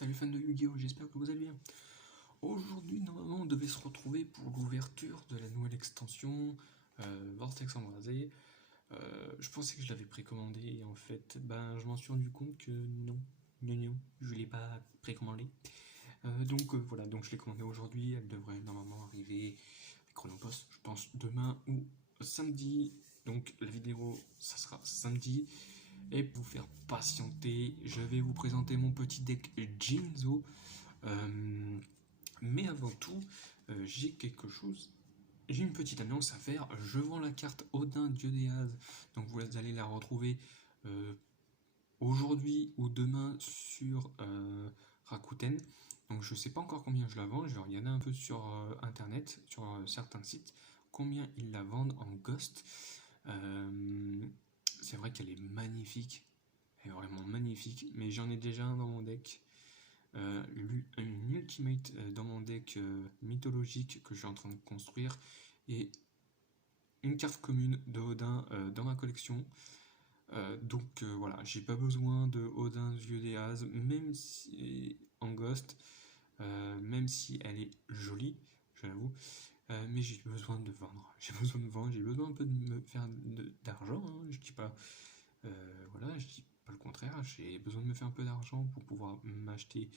Salut fans de Yu-Gi-Oh, j'espère que vous allez bien. Aujourd'hui, normalement, on devait se retrouver pour l'ouverture de la nouvelle extension Vortex Embrasé. Je pensais que je l'avais précommandé et en fait, je m'en suis rendu compte que non, je l'ai pas précommandé. Voilà, donc je l'ai commandé aujourd'hui. Elle devrait normalement arriver avec Chronopost, je pense demain ou samedi. Donc la vidéo, ça sera samedi. Et pour vous faire patienter, je vais vous présenter mon petit deck Jinzo. Mais avant tout, j'ai quelque chose. J'ai une petite annonce à faire. Je vends la carte Odin Dieu des Hades. Donc vous allez la retrouver aujourd'hui ou demain sur Rakuten. Donc je sais pas encore combien je la vends. Je vais regarder un peu sur internet, sur certains sites, combien ils la vendent en Ghost. C'est vrai qu'elle est magnifique. Elle est vraiment magnifique. Mais j'en ai déjà un dans mon deck. Une ultimate dans mon deck mythologique que je suis en train de construire et une carte commune de Odin dans ma collection. Voilà, j'ai pas besoin de Odin Dieu des Hades, même si en Ghost, même si elle est jolie, j'avoue, mais j'ai besoin de vendre. J'ai besoin de vendre, j'ai besoin un peu de me faire d'argent. Hein, je dis pas, voilà, je dis pas le contraire. J'ai besoin de me faire un peu d'argent pour pouvoir m'acheter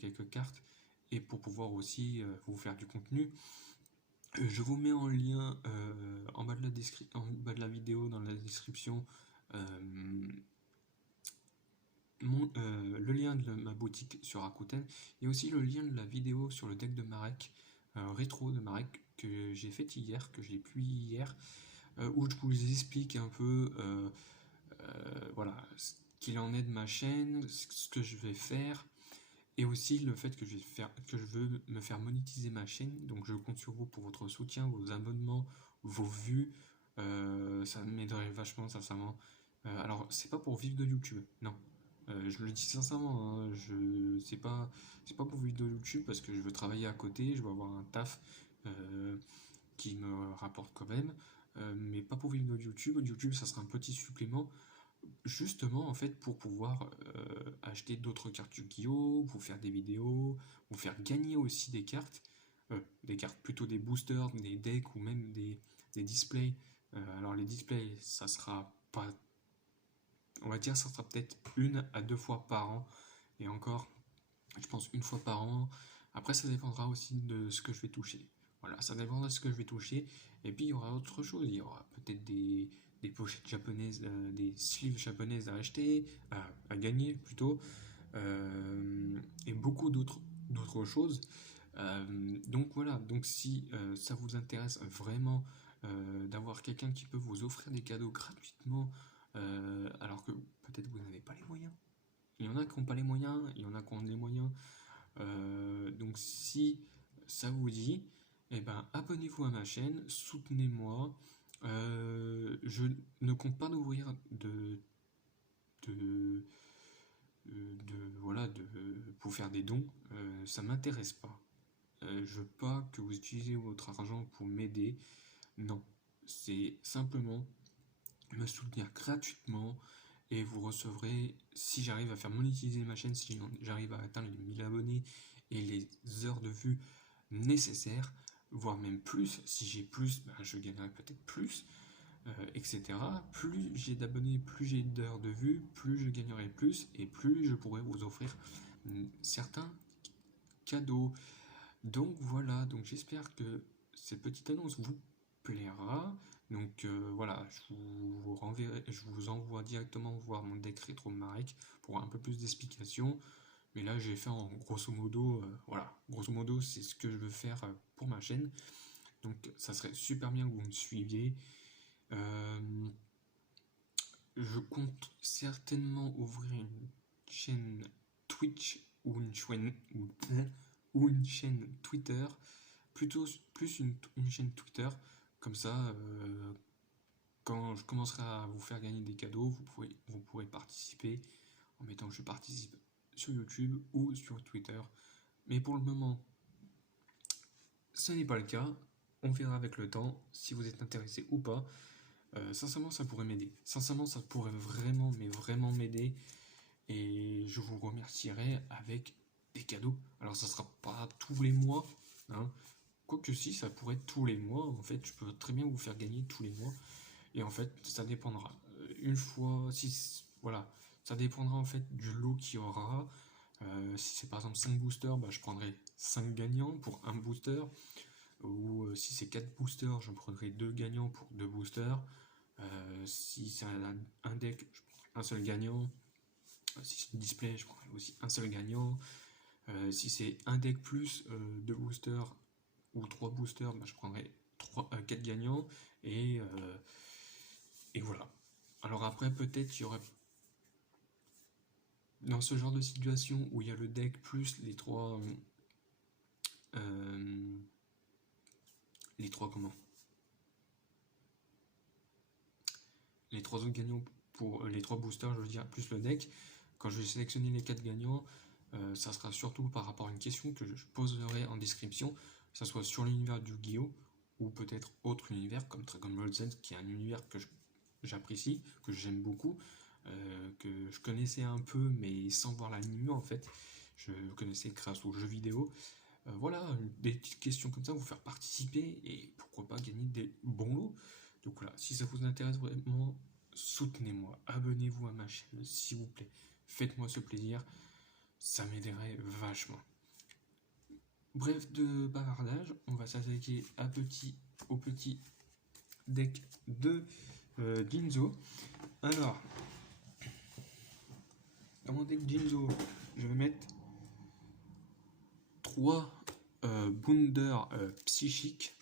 quelques cartes et pour pouvoir aussi vous faire du contenu. Je vous mets en lien en bas de la vidéo, dans la description, le lien de ma boutique sur Rakuten et aussi le lien de la vidéo sur le deck de Marek, rétro de Marek, que j'ai fait hier, que j'ai publié hier, où je vous explique un peu voilà, ce qu'il en est de ma chaîne, ce que je vais faire, et aussi le fait que je veux me faire monétiser ma chaîne. Donc je compte sur vous pour votre soutien, vos abonnements, vos vues. Ça m'aiderait vachement, sincèrement. Alors c'est pas pour vivre de YouTube, non. Je le dis sincèrement, hein, c'est pas pour vivre de YouTube parce que je veux travailler à côté, je veux avoir un taf qui me rapporte quand même, mais pas pour vivre de YouTube. YouTube, ça sera un petit supplément justement en fait pour pouvoir acheter d'autres cartes Yu-Gi-Oh, vous faire des vidéos, vous faire gagner aussi des cartes plutôt des boosters, des decks ou même des displays. Alors les displays, ça sera pas, on va dire, ça sera peut-être 1 à 2 fois par an, et encore, je pense 1 fois par an. Après, ça dépendra aussi de ce que je vais toucher. Voilà, ça dépendra de ce que je vais toucher. Et puis, il y aura autre chose. Il y aura peut-être des pochettes japonaises, des sleeves japonaises à acheter, à gagner plutôt, et beaucoup d'autres choses. Donc voilà, donc si ça vous intéresse vraiment d'avoir quelqu'un qui peut vous offrir des cadeaux gratuitement, alors que peut-être vous n'avez pas les moyens. Il y en a qui n'ont pas les moyens, il y en a qui ont les moyens. Donc si ça vous dit, eh ben, abonnez-vous à ma chaîne, soutenez-moi. Je ne compte pas d'ouvrir de, voilà, pour faire des dons. Ça m'intéresse pas. Je veux pas que vous utilisez votre argent pour m'aider. Non, c'est simplement me soutenir gratuitement et vous recevrez, si j'arrive à faire monétiser ma chaîne, si j'arrive à atteindre les 1000 abonnés et les heures de vue nécessaires, voire même plus, si j'ai plus, je gagnerai peut-être plus, etc. Plus j'ai d'abonnés, plus j'ai d'heures de vue, plus je gagnerai plus et plus je pourrai vous offrir certains cadeaux. Donc voilà, donc j'espère que cette petite annonce vous plaira. Donc voilà, je vous envoie directement voir mon deck rétro Marek pour un peu plus d'explications. Mais là, j'ai fait en grosso modo, voilà, grosso modo, c'est ce que je veux faire pour ma chaîne. Donc ça serait super bien que vous me suiviez. Je compte certainement ouvrir une chaîne Twitch ou une chaîne Twitter, plutôt plus une chaîne Twitter, comme ça, quand je commencerai à vous faire gagner des cadeaux, vous pourrez participer en mettant que je participe sur YouTube ou sur Twitter. Mais pour le moment, ce n'est pas le cas. On verra avec le temps si vous êtes intéressé ou pas. Sincèrement, ça pourrait m'aider. Sincèrement, ça pourrait vraiment, mais vraiment m'aider. et je vous remercierai avec des cadeaux. Alors ça sera pas tous les mois, hein. Quoique si, ça pourrait être tous les mois. En fait, je peux très bien vous faire gagner tous les mois. Et en fait, ça dépendra. Une fois, si voilà, ça dépendra en fait du lot qu'il y aura. Si c'est par exemple 5 boosters, bah, je prendrai 5 gagnants pour un booster. Ou si c'est 4 boosters, je prendrai 2 gagnants pour 2 boosters. Si c'est un deck, je prendrai un seul gagnant. Si c'est un display, je prendrai aussi un seul gagnant. Si c'est un deck plus 2 boosters ou 3 boosters, bah, je prendrai 4 gagnants. Et voilà. Alors après, peut-être il y aurait dans ce genre de situation où il y a le deck plus les trois comment les trois autres gagnants pour les trois boosters, je veux dire, plus le deck. Quand je vais sélectionner les 4 gagnants, ça sera surtout par rapport à une question que je poserai en description, que ce soit sur l'univers du Yu-Gi-Oh! Ou peut-être autre univers comme Dragon Ball Z, qui est un univers que j'apprécie, que j'aime beaucoup, que je connaissais un peu, mais sans voir l'anime en fait. Je connaissais grâce aux jeux vidéo. Voilà, des petites questions comme ça, vous faire participer et pourquoi pas gagner des bons lots. Donc voilà, si ça vous intéresse vraiment, soutenez-moi, abonnez-vous à ma chaîne, s'il vous plaît. Faites-moi ce plaisir, ça m'aiderait vachement. Bref de bavardage, on va s'attaquer au petit deck de Jinzo. Alors, dans mon deck Jinzo, je vais mettre 3 Bounder psychiques.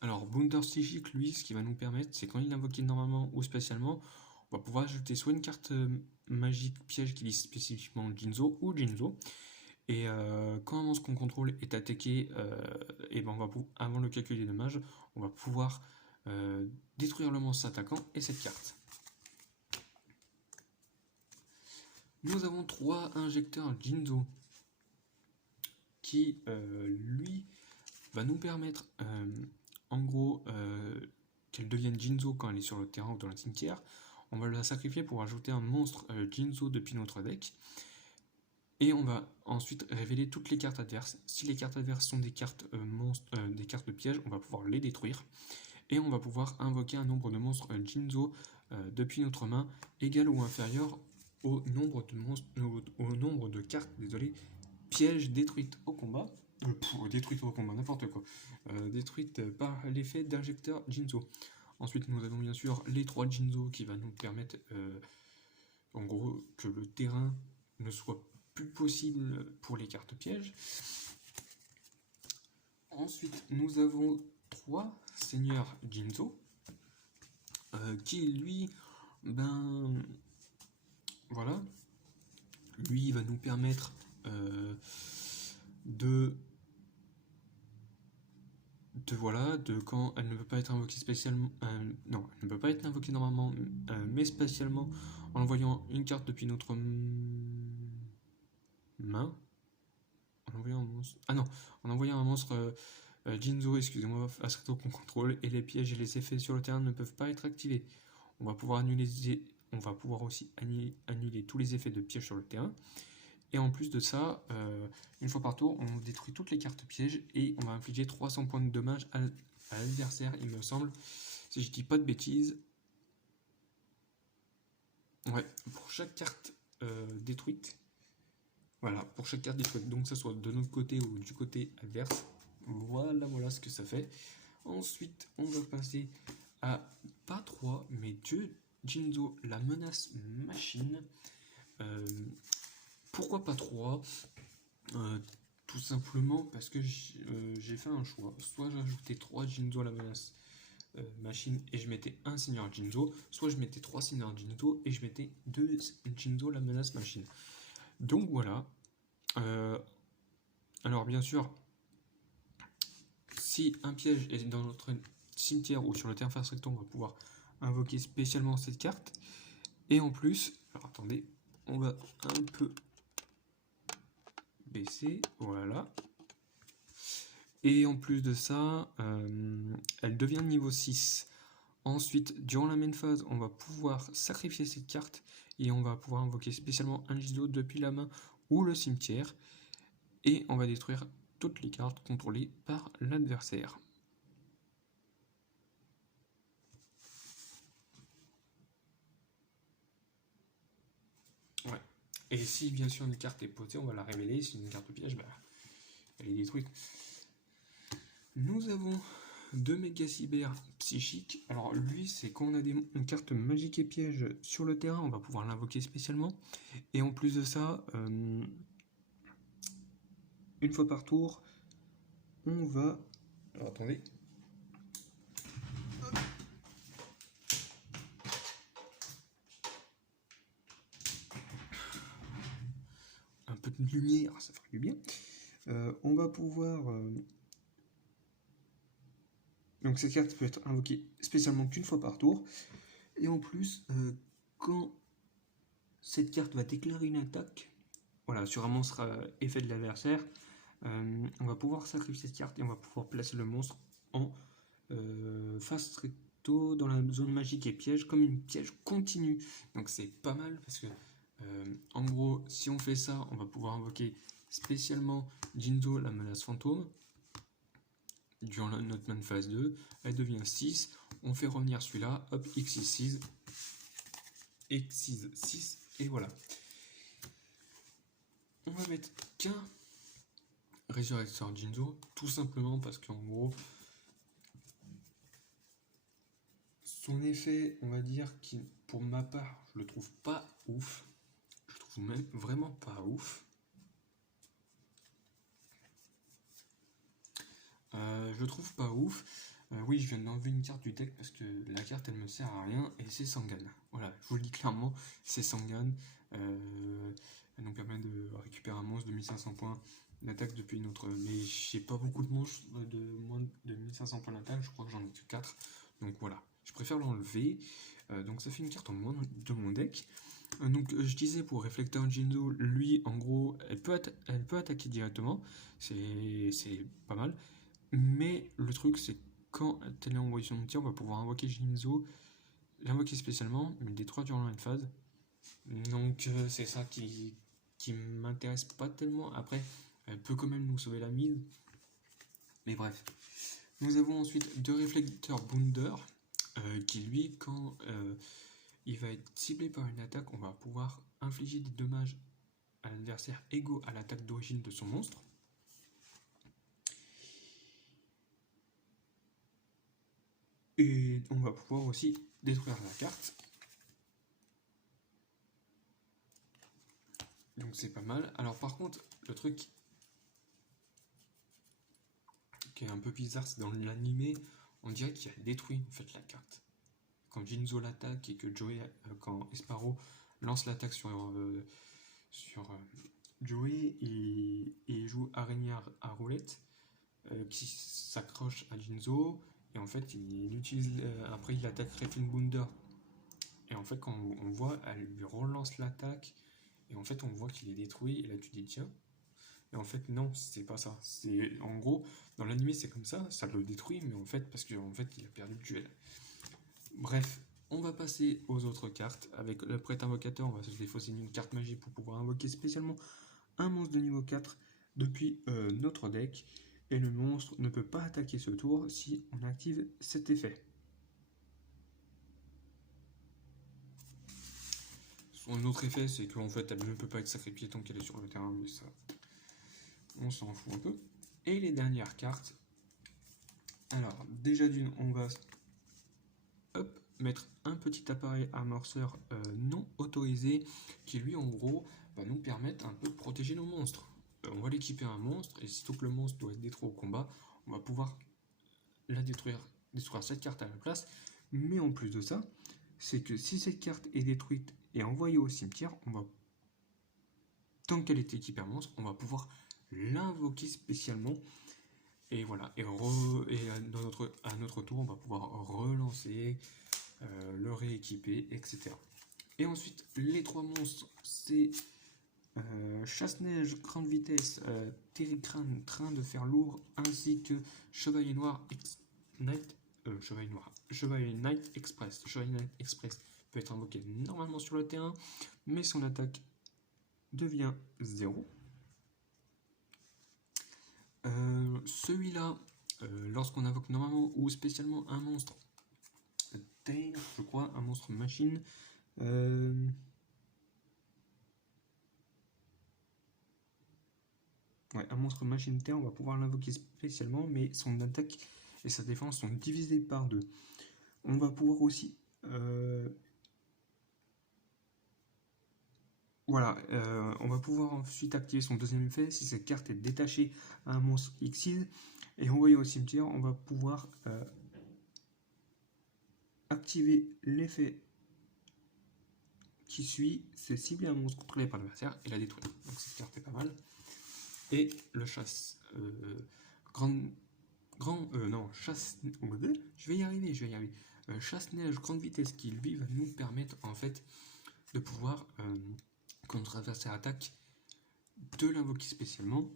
Alors, Bounder psychique, lui, ce qui va nous permettre, c'est quand il est invoqué normalement ou spécialement, on va pouvoir ajouter soit une carte magique piège qui liste spécifiquement Jinzo ou Jinzo. Et quand un monstre qu'on contrôle est attaqué, et ben avant le calcul des dommages, on va pouvoir détruire le monstre attaquant et cette carte. Nous avons 3 injecteurs Jinzo qui, lui, va nous permettre, en gros, qu'elle devienne Jinzo quand elle est sur le terrain ou dans le cimetière. On va la sacrifier pour ajouter un monstre Jinzo depuis notre deck. Et on va ensuite révéler toutes les cartes adverses. Si les cartes adverses sont des cartes des cartes de piège, on va pouvoir les détruire. Et on va pouvoir invoquer un nombre de monstres Jinzo depuis notre main égal ou inférieur au nombre de cartes, pièges détruites au combat. Détruites au combat, n'importe quoi. Détruites par l'effet d'injecteur Jinzo. Ensuite, nous avons bien sûr les 3 Jinzo qui va nous permettre, en gros, que le terrain ne soit plus possible pour les cartes pièges. Ensuite, nous avons 3 seigneurs Jinzo qui, lui, voilà, lui va nous permettre de quand elle ne peut pas être invoquée spécialement, non, elle ne peut pas être invoquée normalement, mais spécialement en envoyant une carte depuis notre main, en envoyant un monstre Jinzo, excusez-moi, à ce qu'on contrôle, et les pièges et les effets sur le terrain ne peuvent pas être activés. On va pouvoir aussi annuler tous les effets de pièges sur le terrain. Et en plus de ça, une fois par tour, on détruit toutes les cartes pièges et on va infliger 300 points de dommage à l'adversaire, il me semble, si je dis pas de bêtises. Ouais, pour chaque carte détruite. Voilà, pour chaque carte détruite, donc que ce soit de notre côté ou du côté adverse. Voilà ce que ça fait. Ensuite, on va passer à pas 3, mais 2 Jinzo, la menace machine. Pourquoi pas 3 tout simplement parce que j'ai fait un choix. Soit j'ajoutais 3 Jinzo à la menace machine et je mettais un seigneur Jinzo, soit je mettais 3 seigneurs Jinzo et je mettais 2 Jinzo la menace machine. Donc voilà. Alors bien sûr, si un piège est dans notre cimetière ou sur le terrain face recto, on va pouvoir invoquer spécialement cette carte. Et en plus, alors attendez, on va un peu baisser, voilà. Et en plus de ça, elle devient niveau 6 Ensuite, durant la main phase, on va pouvoir sacrifier cette carte et on va pouvoir invoquer spécialement un Jinzo depuis la main ou le cimetière. Et on va détruire toutes les cartes contrôlées par l'adversaire. Ouais. Et si bien sûr une carte est posée, on va la révéler. Si une carte piège, bah, elle est détruite. Nous avons 2 méga cyber psychiques. Alors lui, c'est quand on a une carte magique et piège sur le terrain, on va pouvoir l'invoquer spécialement. Et en plus de ça, une fois par tour, on va... Alors attendez. Un peu de lumière, ça ferait du bien. On va pouvoir... Donc cette carte peut être invoquée spécialement qu'une fois par tour. Et en plus, quand cette carte va déclarer une attaque, voilà, sur un monstre effet de l'adversaire, on va pouvoir sacrifier cette carte et on va pouvoir placer le monstre en face recto dans la zone magique et piège comme une piège continue. Donc c'est pas mal parce que en gros, si on fait ça, on va pouvoir invoquer spécialement Jinzo, la menace fantôme. Durant notre main phase 2, elle devient 6. On fait revenir celui-là, hop, X6, 6, et voilà. On va mettre qu'un résurrecteur Jinzo, tout simplement parce qu'en gros, son effet, on va dire, qui, pour ma part, je le trouve pas ouf. Je trouve même vraiment pas ouf. Je le trouve pas ouf. Oui, je viens d'enlever une carte du deck parce que la carte elle me sert à rien et c'est Sangan. Voilà, je vous le dis clairement, c'est Sangan. Elle nous permet de récupérer un monstre de 1500 points d'attaque depuis notre. Mais j'ai pas beaucoup de monstres de moins de 1500 points d'attaque, je crois que j'en ai que 4. Donc voilà, je préfère l'enlever. Donc ça fait une carte en moins de mon deck. Donc je disais pour Réflecteur Jinzo, lui en gros, elle peut attaquer directement, c'est pas mal. Mais le truc, c'est quand elle est envoyée sur mon tir, on va pouvoir invoquer Jinzo, l'invoquer spécialement, mais le détruire durant une phase. Donc c'est ça qui m'intéresse pas tellement. Après, elle peut quand même nous sauver la mise. Mais bref. Nous avons ensuite 2 réflecteurs Bounder, qui lui, quand il va être ciblé par une attaque, on va pouvoir infliger des dommages à l'adversaire égaux à l'attaque d'origine de son monstre. Et on va pouvoir aussi détruire la carte. Donc c'est pas mal. Alors par contre, le truc qui est un peu bizarre, c'est dans l'animé, on dirait qu'il a détruit en fait la carte. Quand Jinzo l'attaque et que Joey, quand Esparo lance l'attaque sur Joey et joue araignée à roulette, qui s'accroche à Jinzo, et en fait il utilise après il attaque Refin Bounder. Et en fait quand on voit, elle lui relance l'attaque, et en fait on voit qu'il est détruit, et là tu dis tiens. Et en fait non, c'est pas ça. C'est en gros dans l'anime c'est comme ça le détruit, mais en fait parce qu'en fait il a perdu le duel. Bref, on va passer aux autres cartes. Avec le prêtre invocateur, on va se défausser une carte magie pour pouvoir invoquer spécialement un monstre de niveau 4 depuis notre deck. Et le monstre ne peut pas attaquer ce tour si on active cet effet. Son autre effet, c'est qu'en fait, elle ne peut pas être sacrifiée tant qu'elle est sur le terrain, mais ça, on s'en fout un peu. Et les dernières cartes. Alors, déjà d'une, on va mettre un petit appareil amorceur non autorisé qui, lui, en gros, va nous permettre un peu de protéger nos monstres. On va l'équiper un monstre, et sitôt que le monstre doit être détruit au combat, on va pouvoir la détruire cette carte à la place. Mais en plus de ça, c'est que si cette carte est détruite et envoyée au cimetière, on va, tant qu'elle est équipée à monstre, on va pouvoir l'invoquer spécialement. Et voilà, et à notre tour, on va pouvoir relancer, le rééquiper, etc. Et ensuite, les 3 monstres, c'est Chasse-Neige, Grande Vitesse, Terricrane, Train de Fer Lourd, ainsi que Chevalier Noir, X-Knight, Chevalier Noir, Chevalier Knight Express. Chevalier Knight Express peut être invoqué normalement sur le terrain, mais son attaque devient 0. Celui-là, lorsqu'on invoque normalement ou spécialement un monstre terre, je crois, un monstre machine, ouais, un monstre machine terre, on va pouvoir l'invoquer spécialement, mais son attaque et sa défense sont divisées par 2. On va pouvoir aussi voilà, on va pouvoir ensuite activer son deuxième effet si cette carte est détachée à un monstre Xyz et envoyée au cimetière. On va pouvoir activer l'effet qui suit, c'est cibler un monstre contrôlé par l'adversaire et la détruire. Donc cette carte est pas mal. Et le chasse chasse, je vais y arriver. Chasse-neige grande vitesse qui lui va nous permettre en fait de pouvoir quand notre adversaire attaque de l'invoquer spécialement.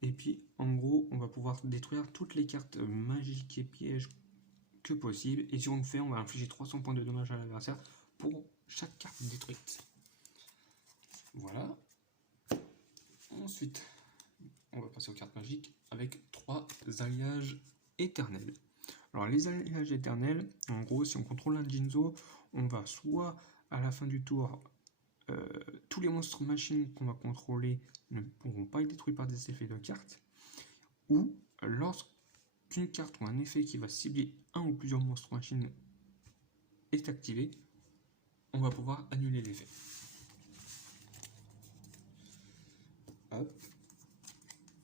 Et puis en gros on va pouvoir détruire toutes les cartes magiques et pièges que possible. Et si on le fait, on va infliger 300 points de dommage à l'adversaire pour chaque carte détruite. Voilà. Ensuite, on va passer aux cartes magiques avec 3 alliages éternels. Alors les alliages éternels, en gros, si on contrôle un Jinzo, on va soit à la fin du tour, tous les monstres machines qu'on va contrôler ne pourront pas être détruits par des effets de cartes, ou lorsqu'une carte ou un effet qui va cibler un ou plusieurs monstres machines est activé, on va pouvoir annuler l'effet. Hop.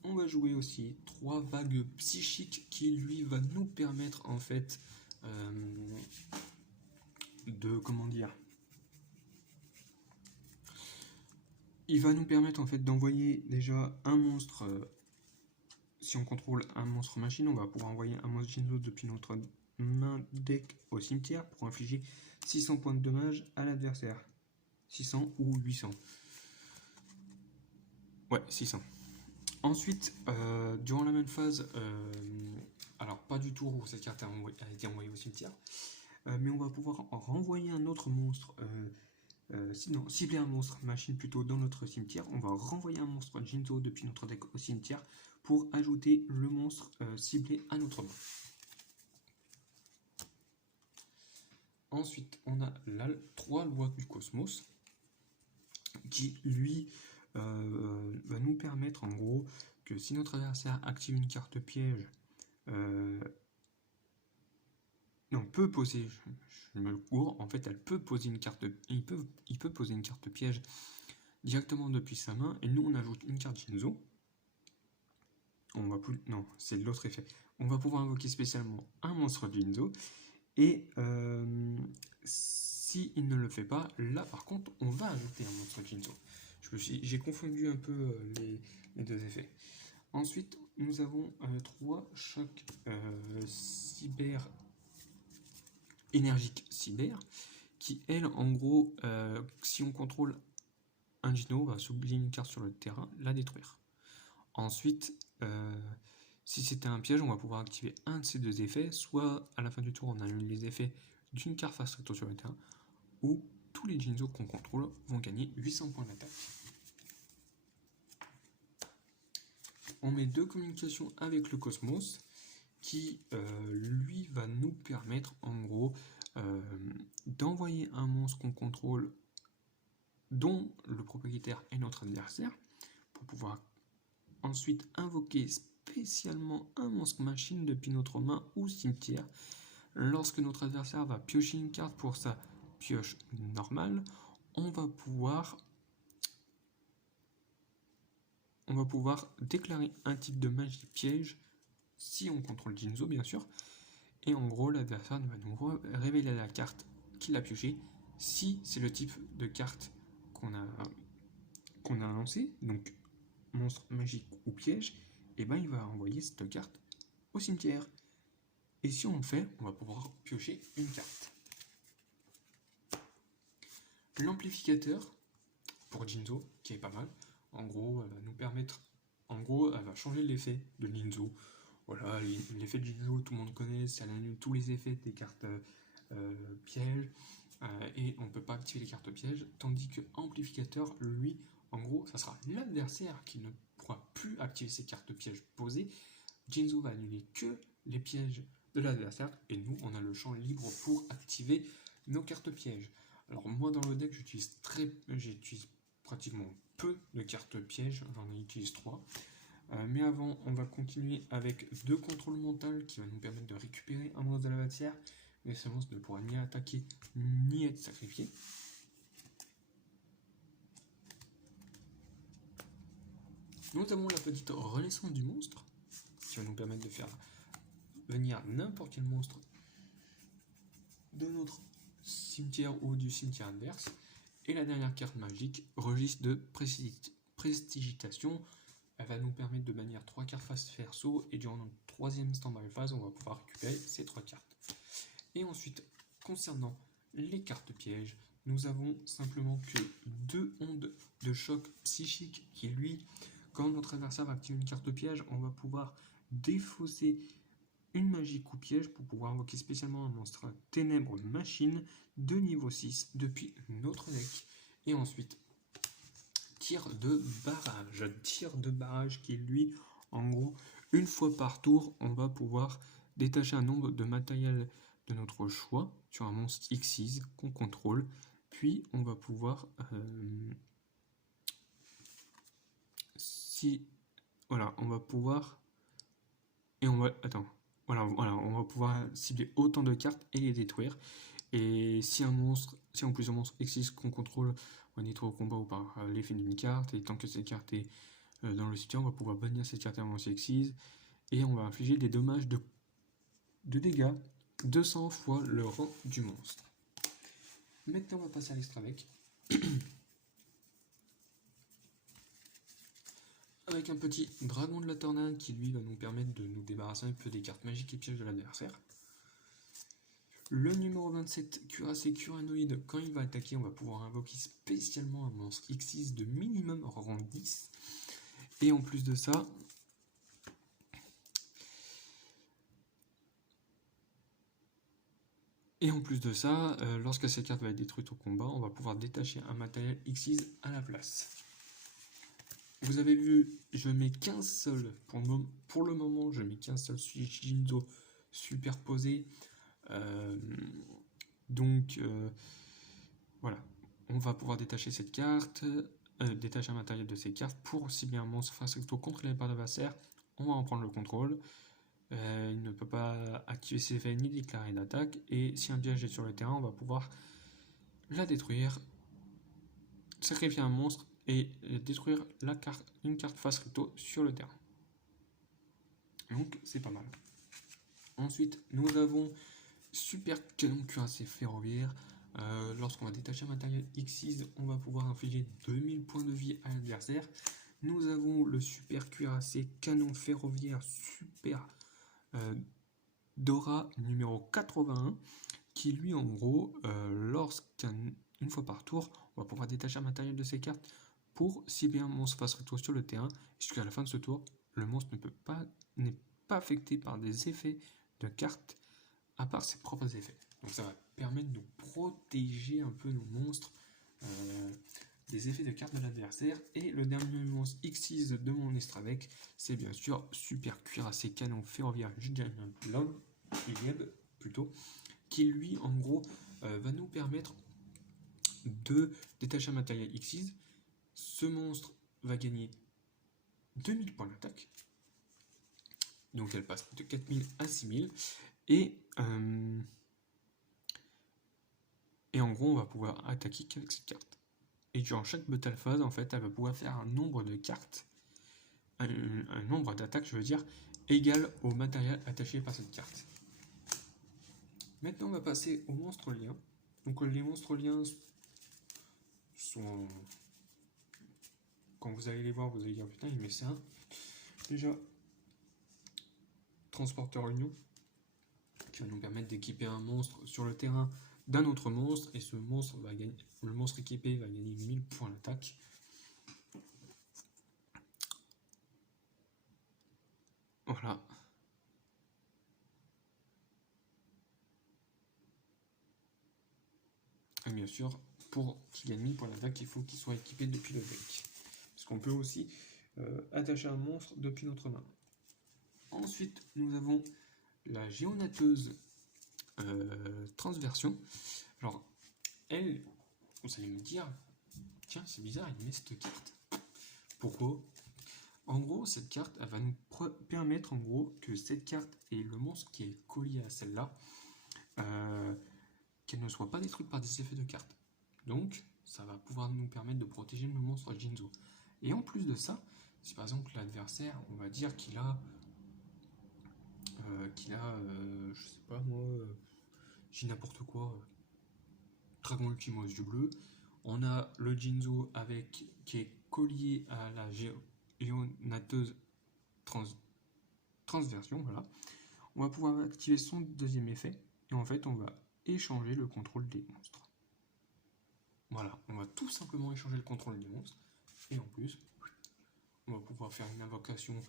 On va jouer aussi 3 vagues psychiques qui lui va nous permettre en fait il va nous permettre en fait d'envoyer déjà un monstre. Si on contrôle un monstre machine, on va pouvoir envoyer un monstre Jinzo depuis notre main deck au cimetière pour infliger 600 points de dommage à l'adversaire. 600 ou 800. Ouais, 600. Ensuite, durant la même phase, alors pas du tour où cette carte a été envoyée au cimetière, mais on va pouvoir renvoyer un autre monstre, sinon cibler un monstre machine plutôt dans notre cimetière. On va renvoyer un monstre Jinzo depuis notre deck au cimetière pour ajouter le monstre ciblé à notre main. Ensuite, on a la 3 lois du cosmos qui, lui, va nous permettre en gros que si notre adversaire active une carte piège, peut poser, je me le cours, en fait elle peut poser une carte, il peut poser une carte piège directement depuis sa main et nous on ajoute une carte Jinzo. On va plus, non, c'est l'autre effet. On va pouvoir invoquer spécialement un monstre Jinzo et si il ne le fait pas, là par contre on va ajouter un monstre Jinzo. J'ai confondu un peu les deux effets. Ensuite, nous avons 3 chocs cyber énergiques cyber qui, elles, en gros, si on contrôle un Jinzo, on va s'oublier une carte sur le terrain, la détruire. Ensuite, si c'était un piège, on va pouvoir activer un de ces deux effets, soit à la fin du tour, on annule les effets d'une carte face recto sur le terrain, ou tous les Jinzo qu'on contrôle vont gagner 800 points d'attaque. On met 2 communications avec le cosmos qui lui va nous permettre en gros d'envoyer un monstre qu'on contrôle dont le propriétaire est notre adversaire pour pouvoir ensuite invoquer spécialement un monstre machine depuis notre main ou cimetière. Lorsque notre adversaire va piocher une carte pour sa pioche normale, on va pouvoir déclarer un type de magie piège si on contrôle Jinzo bien sûr, et en gros l'adversaire va nous révéler la carte qu'il a pioché. Si c'est le type de carte qu'on a lancé, donc monstre magique ou piège, et ben il va envoyer cette carte au cimetière. Et si on le fait, on va pouvoir piocher une carte. L'amplificateur pour Jinzo, qui est pas mal, en gros, elle va nous permettre, elle va changer l'effet de Jinzo Voilà, l'effet de Jinzo, tout le monde connaît, ça annule tous les effets des cartes pièges, et on ne peut pas activer les cartes pièges, tandis que Amplificateur, lui, en gros, ça sera l'adversaire qui ne pourra plus activer ses cartes pièges posées. Jinzo va annuler que les pièges de l'adversaire, et nous, on a le champ libre pour activer nos cartes pièges. Alors moi, dans le deck, j'utilise pratiquement peu de cartes pièges, j'en utilise 3. Mais avant, on va continuer avec 2 contrôles mental qui va nous permettre de récupérer un monstre de l'adversaire, mais ce monstre ne pourra ni attaquer ni être sacrifié. Nous avons la petite renaissance du monstre qui va nous permettre de faire venir n'importe quel monstre de notre cimetière ou du cimetière adverse. Et la dernière carte magique, registre de prestigitation. Elle va nous permettre de bannir 3 cartes face verso, et durant notre 3e standby phase, on va pouvoir récupérer ces 3 cartes. Et ensuite, concernant les cartes pièges, nous avons simplement que 2 ondes de choc psychique qui, lui, quand notre adversaire va activer une carte piège, on va pouvoir défausser une magie coup piège pour pouvoir invoquer spécialement un monstre ténèbres machine de niveau 6 depuis notre deck. Et ensuite, tir de barrage qui, lui, en gros, une fois par tour, on va pouvoir détacher un nombre de matériel de notre choix sur un monstre X6 qu'on contrôle, puis on va pouvoir on va pouvoir on va pouvoir cibler autant de cartes et les détruire. Et si en plusieurs monstres X6 qu'on contrôle, on est détruit au combat ou par l'effet d'une carte, et tant que cette carte est dans le cimetière, on va pouvoir bannir cette carte à un monstre X6, et on va infliger des dommages de dégâts 200 fois le rang du monstre. Maintenant, on va passer à l'extra deck. Avec un petit dragon de la tornade qui, lui, va nous permettre de nous débarrasser un peu des cartes magiques et pièges de l'adversaire. Le numéro 27, Cuirassé Curanoïde, quand il va attaquer, on va pouvoir invoquer spécialement un monstre X6 de minimum rang 10. Et en plus de ça, lorsque cette carte va être détruite au combat, on va pouvoir détacher un matériel X6 à la place. Vous avez vu, je mets qu'un seul, pour le moment, je mets qu'un seul Jinzo superposé. Voilà, on va pouvoir détacher cette carte, détacher un matériel de ces cartes pour cibler un monstre face recto contrôlé par l'adversaire. On va en prendre le contrôle. Il ne peut pas activer ses effets ni déclarer d'attaque, et si un piège est sur le terrain, on va pouvoir la détruire, sacrifier un monstre et détruire une carte face recto sur le terrain. Donc c'est pas mal. Ensuite, nous avons super canon cuirassé ferroviaire. Lorsqu'on va détacher un matériel X6, on va pouvoir infliger 2000 points de vie à l'adversaire. Nous avons le super cuirassé canon ferroviaire super Dora numéro 81, qui, lui, en gros, une fois par tour, on va pouvoir détacher un matériel de ses cartes pour cibler un monstre face retour sur le terrain, jusqu'à la fin de ce tour, le monstre n'est pas affecté par des effets de cartes à part ses propres effets. Donc ça va permettre de protéger un peu nos monstres des effets de cartes de l'adversaire. Et le dernier monstre X6 de mon extra deck, c'est bien sûr super cuirassé canon ferroviaire plutôt, qui, lui, en gros, va nous permettre de détacher un matériel X6. Ce monstre va gagner 2000 points d'attaque, donc elle passe de 4000 à 6000, et en gros on va pouvoir attaquer qu'avec cette carte. Et durant chaque battle phase, en fait, elle va pouvoir faire un nombre de cartes, un nombre d'attaques, je veux dire, égal au matériel attaché par cette carte. Maintenant, on va passer aux monstres liens. Donc les monstres liens sont... Quand vous allez les voir, vous allez dire putain, il met ça. Déjà, Transporteur Union, qui va nous permettre d'équiper un monstre sur le terrain d'un autre monstre, et ce monstre va gagner, le monstre équipé va gagner 1000 points d'attaque. Voilà. Et bien sûr, pour qu'il gagne 1000 points d'attaque, il faut qu'il soit équipé depuis le deck. Parce qu'on peut aussi attacher un monstre depuis notre main. Ensuite, nous avons la géonateuse transversion. Alors, elle, vous allez me dire, tiens, c'est bizarre, il met cette carte. Pourquoi? En gros, cette carte, elle va nous permettre en gros que cette carte et le monstre qui est collé à celle-là, qu'elle ne soit pas détruite par des effets de carte. Donc, ça va pouvoir nous permettre de protéger le monstre Jinzo. Et en plus de ça, si par exemple l'adversaire, on va dire qu'il a, je sais pas moi, j'ai n'importe quoi, Dragon Ultimo yeux bleu, on a le Jinzo avec qui est collié à la géonateuse transversion, voilà. On va pouvoir activer son deuxième effet et en fait on va échanger le contrôle des monstres. Voilà, on va tout simplement échanger le contrôle des monstres et en plus on va pouvoir faire une invocation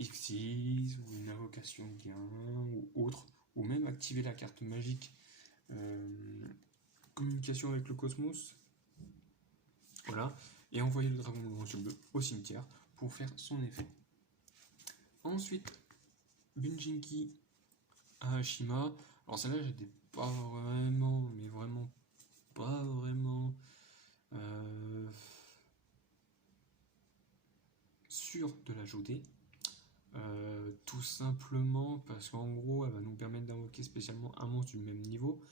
Xyz ou une invocation Gain ou autre, ou même activer la carte magique communication avec le cosmos, voilà, et envoyer le dragon bleu au cimetière pour faire son effet. Ensuite, Bunjinki Ahashima. Alors celle-là, j'étais pas vraiment, mais vraiment pas vraiment sûr de l'ajouter. Tout simplement parce qu'en gros, elle va nous permettre d'invoquer spécialement un monstre du même niveau.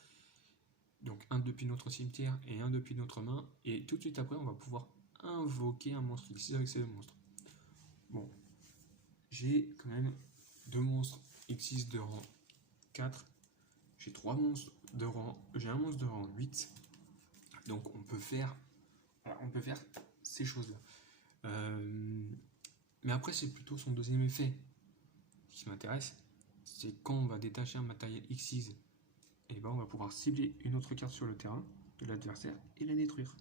Donc un depuis notre cimetière et un depuis notre main. Et tout de suite après, on va pouvoir invoquer un monstre X avec ces deux monstres. Bon, j'ai quand même deux monstres X6 de rang 4. J'ai trois monstres de rang. J'ai un monstre de rang 8. Donc on peut faire ces choses-là. Mais après, c'est plutôt son deuxième effet qui m'intéresse. C'est quand on va détacher un matériel X6, et ben on va pouvoir cibler une autre carte sur le terrain de l'adversaire et la détruire.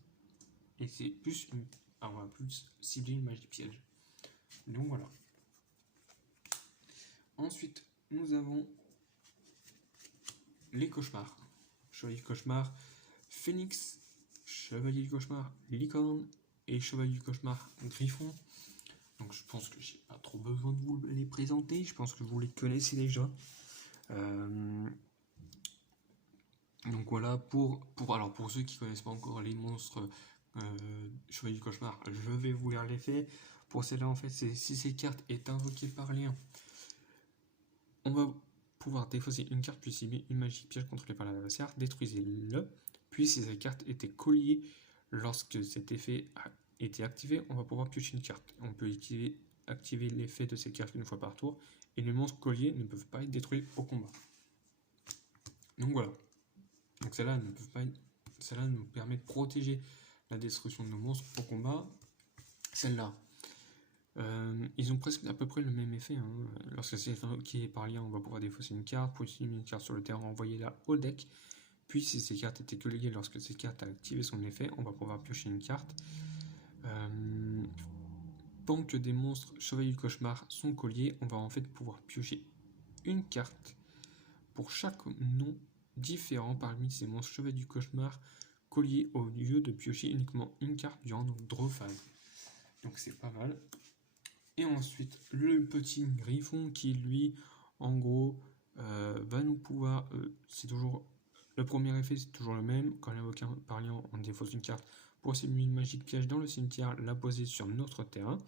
Et c'est plus on va plus cibler une magie piège. Donc voilà. Ensuite, nous avons les cauchemars. Chevalier cauchemar, Phoenix, Chevalier du cauchemar, Licorne et Chevalier du cauchemar, Griffon. Donc je pense que j'ai pas trop besoin de vous les présenter, je pense que vous les connaissez déjà. Donc voilà, pour ceux qui connaissent pas encore les monstres Chevalier du cauchemar, je vais vous lire l'effet. Pour celle-là, en fait, c'est si cette carte est invoquée par lien, on va pouvoir défausser une carte puis cibler une magie piège contrôlée par l'adversaire, détruisez-le. Puis si cette carte était colliée lorsque cet effet a été activé, on va pouvoir piocher une carte. On peut activer l'effet de cette carte une fois par tour et les monstres colliers ne peuvent pas être détruits au combat. Donc voilà. Donc celle-là nous permet de protéger la destruction de nos monstres au combat. Celle-là, ils ont presque à peu près le même effet. Hein. Lorsque c'est invoqué par lien, on va pouvoir défausser une carte, positionner une carte sur le terrain, envoyer-la au deck. Puis si ces cartes étaient colliées lorsque cette carte a activé son effet, on va pouvoir piocher une carte. Tant que des monstres Chevalier du cauchemar sont colliés, on va en fait pouvoir piocher une carte pour chaque nom différent parmi ces monstres Chevalier du cauchemar colliés au lieu de piocher uniquement une carte durant notre draw phase. Donc c'est pas mal. Et ensuite, le petit Griffon qui, lui, en gros, va nous pouvoir... c'est toujours... Le premier effet, c'est toujours le même. Quand l'invoqué par lien, on défausse une carte pour cibler une magique piège dans le cimetière, la poser sur notre terrain.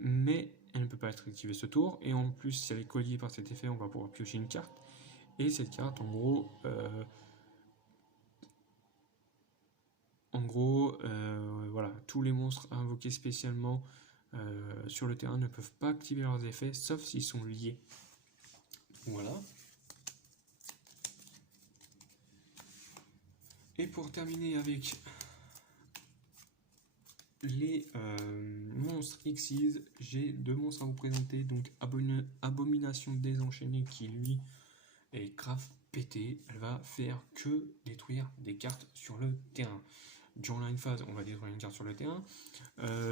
Mais elle ne peut pas être activée ce tour. Et en plus, si elle est colliée par cet effet, on va pouvoir piocher une carte. Et cette carte, en gros, voilà, tous les monstres invoqués spécialement sur le terrain ne peuvent pas activer leurs effets, sauf s'ils sont liés. Voilà. Et pour terminer avec les monstres Xyz, j'ai deux monstres à vous présenter. Donc Abomination désenchaînée qui lui est grave pété. Elle va faire que détruire des cartes sur le terrain. Durant la phase, on va détruire une carte sur le terrain.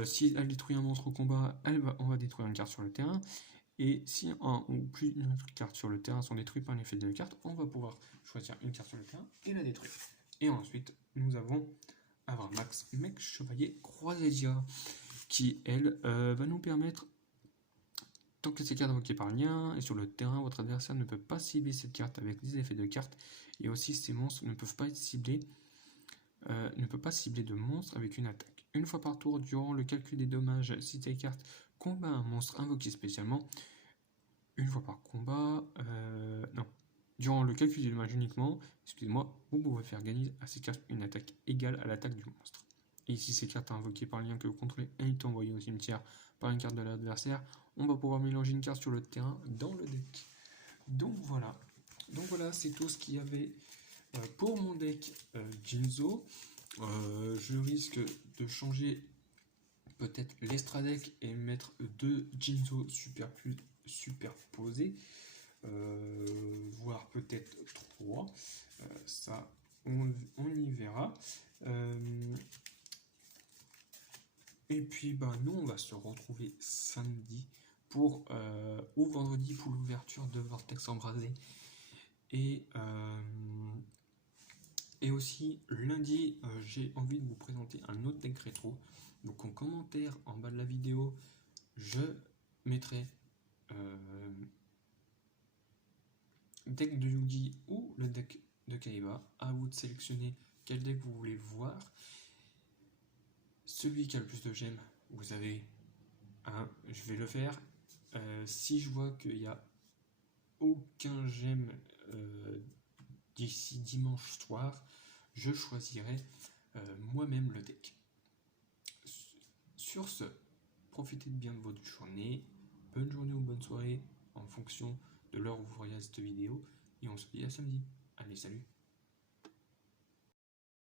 Si elle détruit un monstre au combat, on va détruire une carte sur le terrain. Et si un ou plusieurs cartes sur le terrain sont détruites par l'effet de la carte, on va pouvoir choisir une carte sur le terrain et la détruire. Et ensuite, nous avons Avramax, mec chevalier Croisédia, qui elle va nous permettre, tant que ces cartes invoquées par lien et sur le terrain, votre adversaire ne peut pas cibler cette carte avec les effets de carte, et aussi ces monstres ne peuvent pas être ciblés, ne peut pas cibler de monstre avec une attaque. Une fois par tour, durant le calcul des dommages, si cette carte combat un monstre invoqué spécialement, une fois par combat, non. Durant le calcul des dommages uniquement, excusez-moi, vous pouvez faire gagner à cette carte une attaque égale à l'attaque du monstre. Et si ces cartes invoquées par lien que vous contrôlez est envoyée au cimetière par une carte de l'adversaire, on va pouvoir mélanger une carte sur le terrain dans le deck. Donc voilà, c'est tout ce qu'il y avait pour mon deck Jinzo. Je risque de changer peut-être l'extra deck et mettre 2 Jinzo superposés, voire peut-être 3. Ça, on y verra. Et puis nous on va se retrouver samedi pour ou vendredi pour l'ouverture de Vortex Embrasé. Et aussi lundi j'ai envie de vous présenter un autre deck rétro. Donc en commentaire en bas de la vidéo je mettrai deck de Yugi ou le deck de Kaiba. À vous de sélectionner quel deck vous voulez voir. Celui qui a le plus de gemmes, vous avez un, je vais le faire. Si je vois qu'il n'y a aucun gemme d'ici dimanche soir, je choisirai moi-même le deck. Sur ce, profitez bien de votre journée. Bonne journée ou bonne soirée en fonction de l'heure où vous regardez cette vidéo. Et on se dit à samedi. Allez, salut!